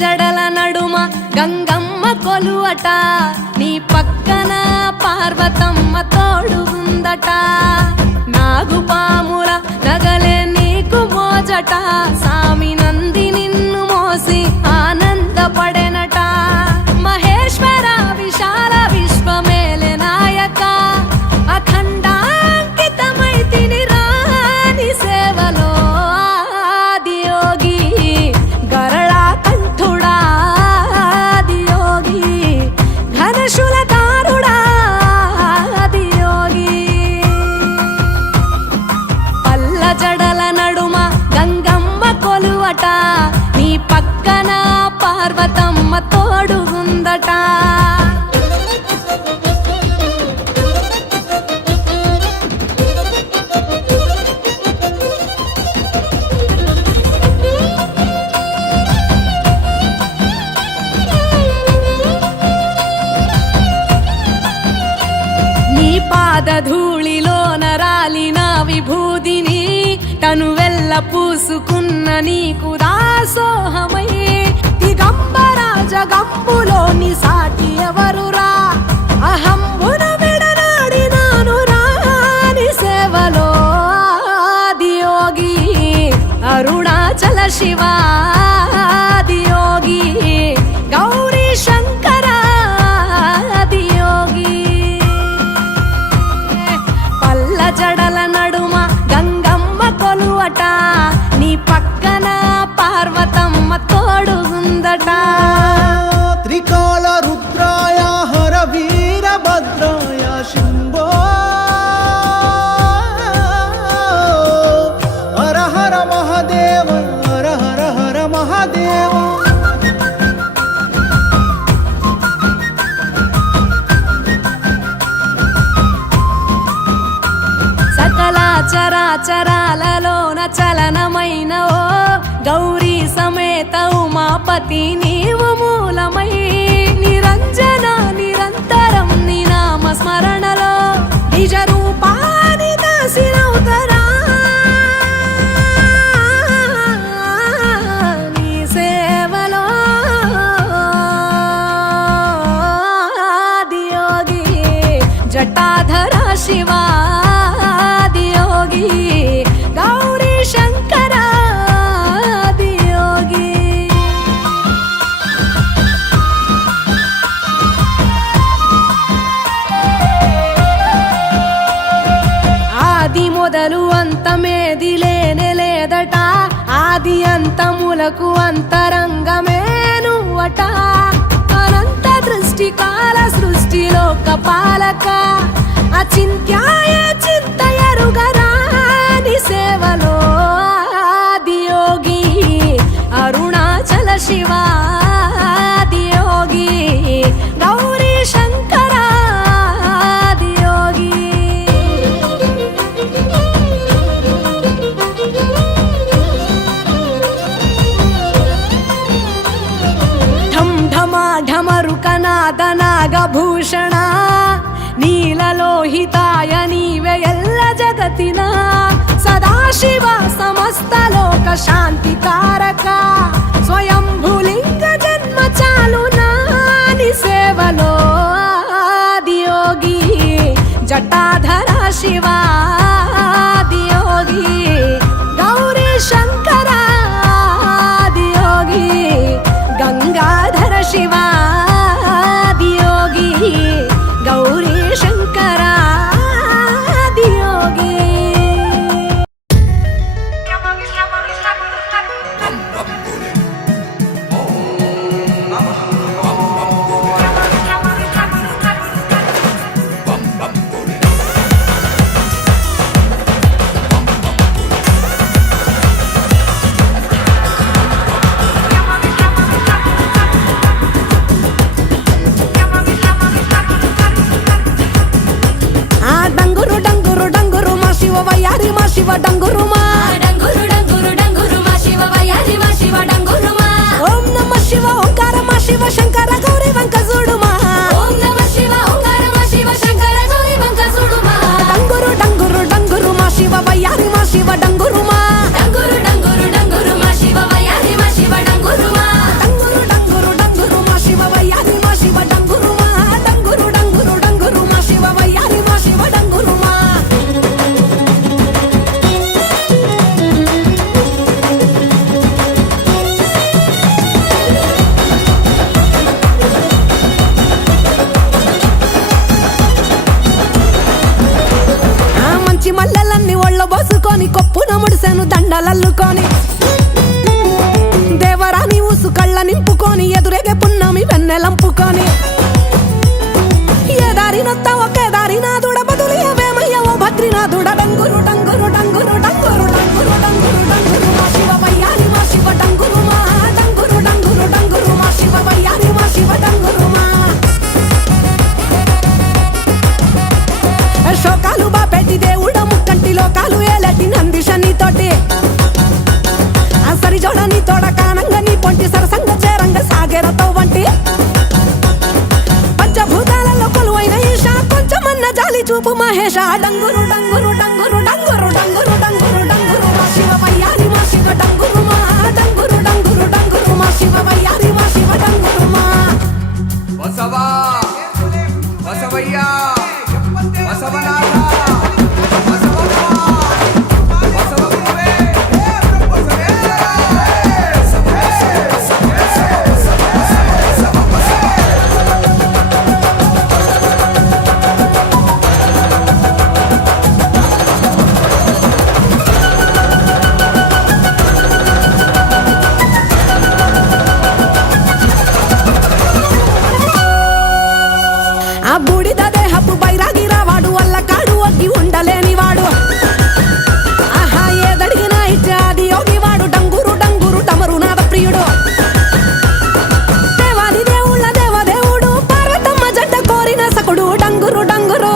జడల నడుమ గంగమ్మ కొలువట, నీ పక్కన పార్వతమ్మ తోడుగుందట. నాగుపాముల నగలే నీకు మోజట, సామి నంది నిన్ను మోసి ఆనందపడెనట. మహేశ్వర విశాల విశ్వమేలే నాయక, అఖండాంకితమై తిని రాని సేవలో ఆదియోగి. గరళా కంఠుడా ఆదియోగి, ఘనశూలధారుడా ఆదియోగి. పల్ల జడల నడుమ గంగమ్మ కొలువట, నీ పక్కన పార్వతమ్మ తోడుగుందట. నీ పాదధూళిలో నరాలిన విభూదిని తనువెల్ల పూసుకున్న నీకు దాసోహమై. దిగంబర జగంబులోని సాటి ఎవరురా, అహంబున విడనాడినాను రాని సేవలో ఆదియోగి. అరుణాచల శివ ఆదియోగి, గౌరీ శంకర ఆదియోగి. పల్ల జడల నడుమ గంగమ్మ కొలువట, నీ పక్కన పార్వతమ్మ తోడుగుందట. త్రికాల రుద్రాయ హర వీరభద్రాయ శంభో, హర హర మహాదేవ, హర హర హర మహాదేవ. సకల చరాచరాలలోన చలనమైన ఓ గౌరీ సమేత ఉమాపతి నీవు మూలమై. నిరంజన నిరంతరం నీ నామ స్మరణలో నిజ రూపాన్ని దాసినవుతరా. నీ సేవలో ఆదియోగి, జటాధర శివ ఆదియోగి, గౌరీ శంకర ఆదియోగి. ఆది మొదలు అంతమేది లేనే లేదట, ఆది అంతములకు అంతరంగమే నువ్వట. అనంత దృష్టి కాల సృష్టిలోక పాలక, అచింత్యాయ చింతయరుగరాని సేవలో ఆదియోగి. అరుణాచల శివ ఆదియోగి, గౌరీ శంకర ఆదియోగి. ఢం ఢమా ఢమరుకనాద నాగభూషణ, నీలలోహితాయ నీవే ఎల్ల జగతిన. సదాశివ సమస్త లోక శాంతికారక, స్వయంభులింగ జన్మ చాలు నాని సేవలో ఆదియోగి. జటాధర శివ ఆదియోగి, గౌరీ శంకర ఆదియోగి, గంగాధర శివ ఆదియోగి, గౌరీ శంకర ఆదియోగి. నింపుకొని ఎదురేగే పున్నమి వెన్నెలంపుకొని ఏ దారినొత్త ఒకే దారి నాదుడ బదులు ఏమయ్య ఓ భద్రినాథుడ డంగురు డంగురు డంగురు డంగురు డంగురు డంగురు డంగురు మా శివ వయ్యారి మా శివ డంగురు మా డంగురు డంగురు డంగురు మా శివ వయ్యారి మా శివ డంగురు మా శోకాలు బాపెట్టి దేవుడ ముక్కంటి లోకాలు ఏలటి నందిశని తోటి సరి జోడని తోడ కానంగ నీ పొంటి సరసంగ చేరంగ సాగేరతో వంటి పంచభూతాలలో కొలువైన ఈశ కొంచెమన్న జాలి చూపు మహేష డంగురు డంగురు డంగురు డంగురు డంగురు డంగురు డంగురు మా శివ వయ్యారి మా శివ డంగురు మా డంగురు డంగురు డంగురు మా శివ వయ్యారి మా శివ డంగురు మా బసవా బసవయ్య బసవనాథ ఆ బూడిద దేహపు బైరాగిరావాడు వల్ల కాడు ఒగ్గి ఉండలేనివాడు ఆహా ఏదడిగినా ఇచ్చే ఆది యోగివాడు డంగురు డంగురు డమరు నాద ప్రియుడు దేవాది దేవుళ్ళ దేవదేవుడు పార్వతమ్మ జంట కోరిన సకుడు డంగురు డంగురు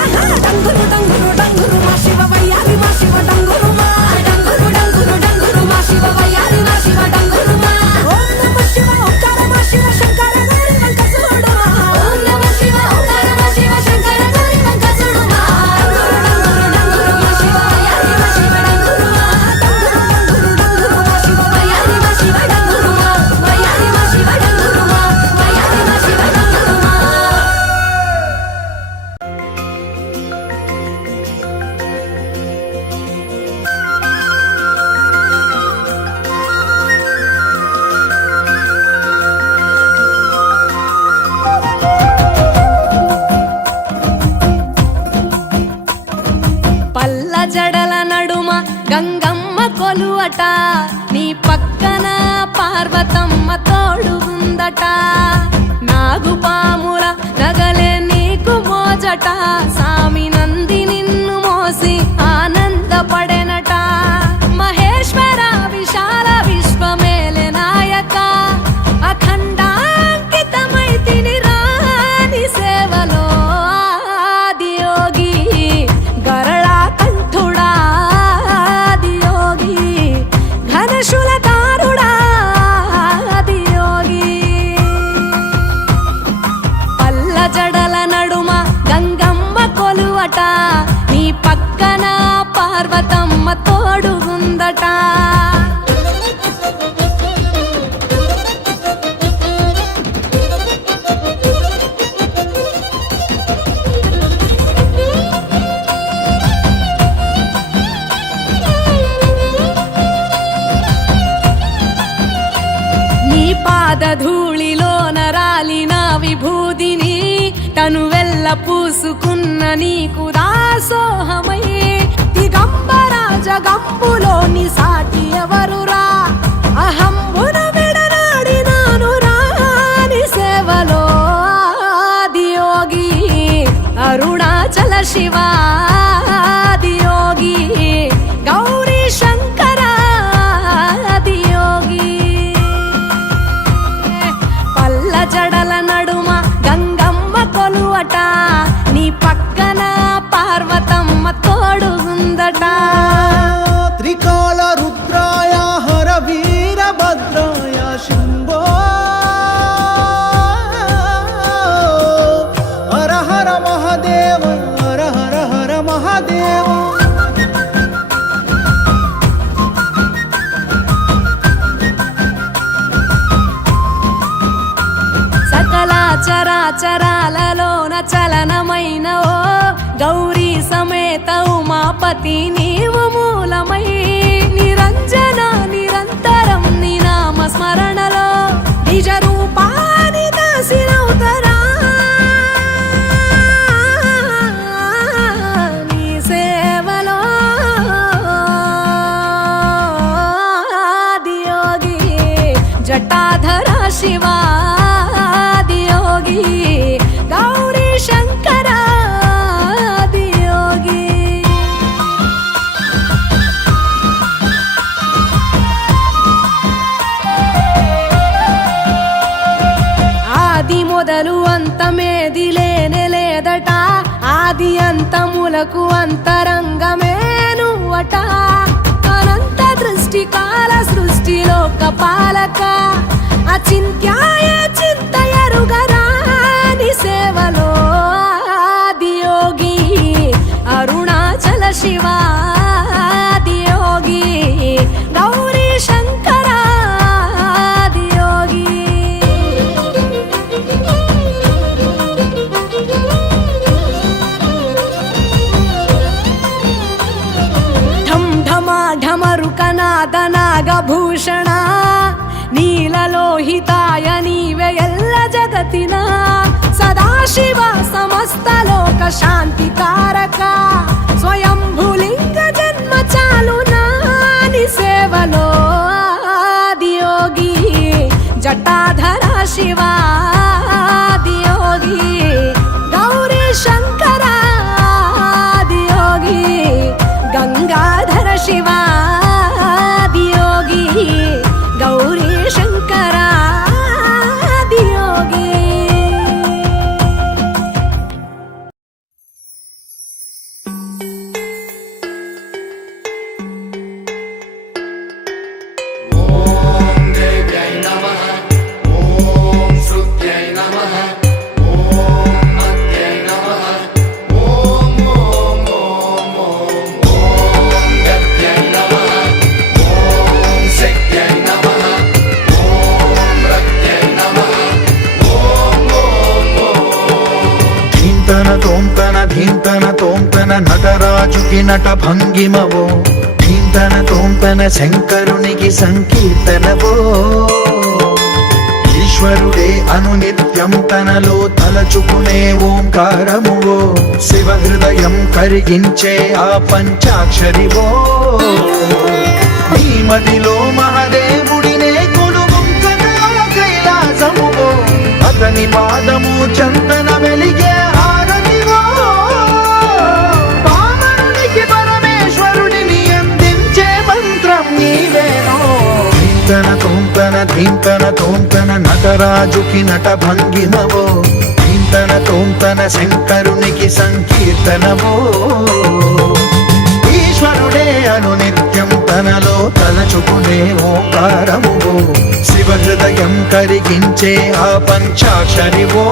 ఆహా డంగురు డంగురు డంగురు మా శివ వయ్యారి మా శివ డంగురు మా డంగురు డంగురు డంగురు మా శివ వయ్యారి మా శివ డంగురు మా ఓం నమః శివ ఓంకార మా శివ శంకర గౌరీ వెంకటేశ్వరుడు మా ఓం నమః శివ ఓంకార మా శివ శంకర గౌరీ వెంకటేశ్వరుడు మా డంగురు డంగురు మా శివ వయ్యారి మా శివ డంగురు మా డంగురు డంగురు మా శివ వయ్యారి మా శివ డంగురు మా వయ్యారి మా శివ డంగురు మా వయ్యారి మా శివ డంగురు మా పల్ల జడల నడుమ గంగమ్మ కొలువట నీ పక్కన పార్వతమ్మ తోడుగుందట నాగుపాముల నగలే నీకు మోజట సామి నంది నిన్ను మోసి ఆనందపడెనట మహేశ్వర విశాల విశ్వమేలె నాయక అఖండాంకితమైతిని రాని సేవలో ఆదియోగి గరళా కంఠుడా ఆదియోగి ఘనశూలధారుడా ఆదియోగి పల్ల జడల నడుమ గంగమ్మ కొలువట నీ పక్కన పార్వతమ్మ తోడుగుందట నీ పాదధూళిలో నరాలిన విభూదిని తను వెల్ల పూసుకున్న నీకు దాసోహమై దిగంబర జగంబులోని సాటి ఎవరురా అహంబున విడనాడినాను రాని సేవలో ఆదియోగి అరుణాచల శివ ఆదియోగి గౌరీ శంకర ఆదియోగి పల్ల జడల నడుమ గంగమ్మ కొలువట నీ పక్కన పార్వతమ్మ తోడుగుందట త్రికాల రుద్రాయ హర వీరభద్రాయ శంభో హర హర మహాదేవ హర హర హర మహాదేవ సకల చరాచరాలలోన చలనమైన ఓ గౌరీ సమేత ఉమాపతి నీవు మూలమై నిరంజన నిరంతరం నీ నామ స్మరణలో నిజ రూపాని దాసినవుతరా నీ సేవలో ఆదియోగి జటాధర మొదలు అంతమేది లేనే లేదట, ఆది అంతములకు అంతరంగమే నువ్వట. అనంత దృష్టి కాల సృష్టిలో కపాలక అచింత్యాయ చింత ఎరుగరాని సేవలో ఆదియోగి అరుణాచల శివ ఆదియోగి గౌరీ శంకర ఆదియోగి. ఢం ఢమా ఢమరుకనాద నాగభూషణ నీలలోహితాయ నీవే ఎల్ల జగతిన సదాశివ సమస్త లోక శాంతి కారక స్వయంభులింగ జన్మ చాలు నాని సేవలో ఆదియోగి జటాధర శివ ఆదియోగి గౌరీ శంకర ఆదియోగి గంగాధర శివ ఆదియోగి గౌరీ శంకర ఆదియోగి. ధీంతన తోంతన నటరాజుకి నట భంగిమవో, ధీంతన తోంతన శంకరునికి సంకీర్తనవో. ఈశ్వరుడే అనునిత్యం తనలో తలచుకునే ఓంకారమువో, శివ హృదయం కరిగించే ఆ పంచాక్షరివో. ఈ మదిలో మహాదేవుడినే కొలువుంకనా కైలాసమువో, అతని పాదము చందన వెలిగే హారతివో. పామరునికి పరమేశ్వరుడిని అందించే మంత్రం నీవేనో. ధీంతన తోంతన ధీంతన తోంతన నటరాజుకి నట భంగిమవో, ధీంతన తోంతన శంకరునికి సంకీర్తనవో. ఈశ్వరుడే అనునిత్యం తనలో తలచుకునే ఓంకారమువో, శివ హృదయం కరిగించే ఆ పంచాక్షరివో.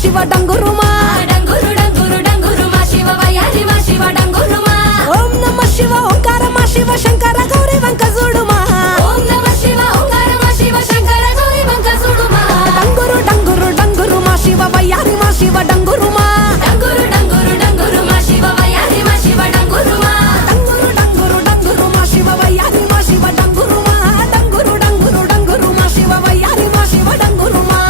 శివ డంగురు మా డంగురు డంగురు డంగురు మా శివ వయారి మా శివ డంగురు మా. ఓం నమ శివ ఓంకార మా శివ శంకర గౌరీ వంక చూడు మా. ఓం నమ శివ ఓంకార మా శివ శంకర గౌరీ వంక చూడు మా. డంగురు డంగురు డంగురు మా శివ వయారి మా శివ డంగురు మా. డంగురు డంగురు డంగురు మా శివ వయారి మా శివ డంగురు మా. డంగురు డంగురు డంగురు మా శివ వయారి మా శివ డంగురు మా. డంగురు డంగురు డంగురు మా శివ వయారి మా శివ డంగురు మా.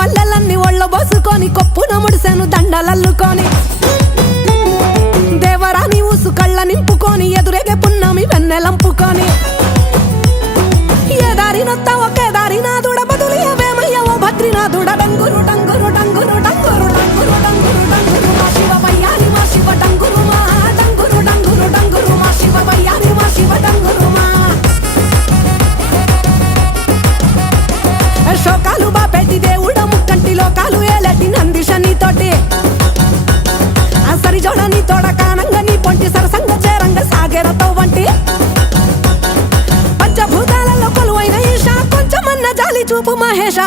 మల్లెలన్నీ ఒళ్ళ బోసుకొని కొప్పున ముడిసెను దండలల్లుకొని దేవరాని ఊసు కళ్ళ నింపుకొని ఎదురేగే పున్నమి వెన్నెలంపుకొని ఏ దారి నొత్త ఒకే దారి నాదుడ బదులియవేమయ్య ఓ భద్రినాథుడ. డంగురు డంగురు డంగురు డంగురు డంగురు డంగురు డంగురు మా శివ వయ్యారి మా శివ డంగురు మా. డంగురు డంగురు డంగురు మా శివ మహేష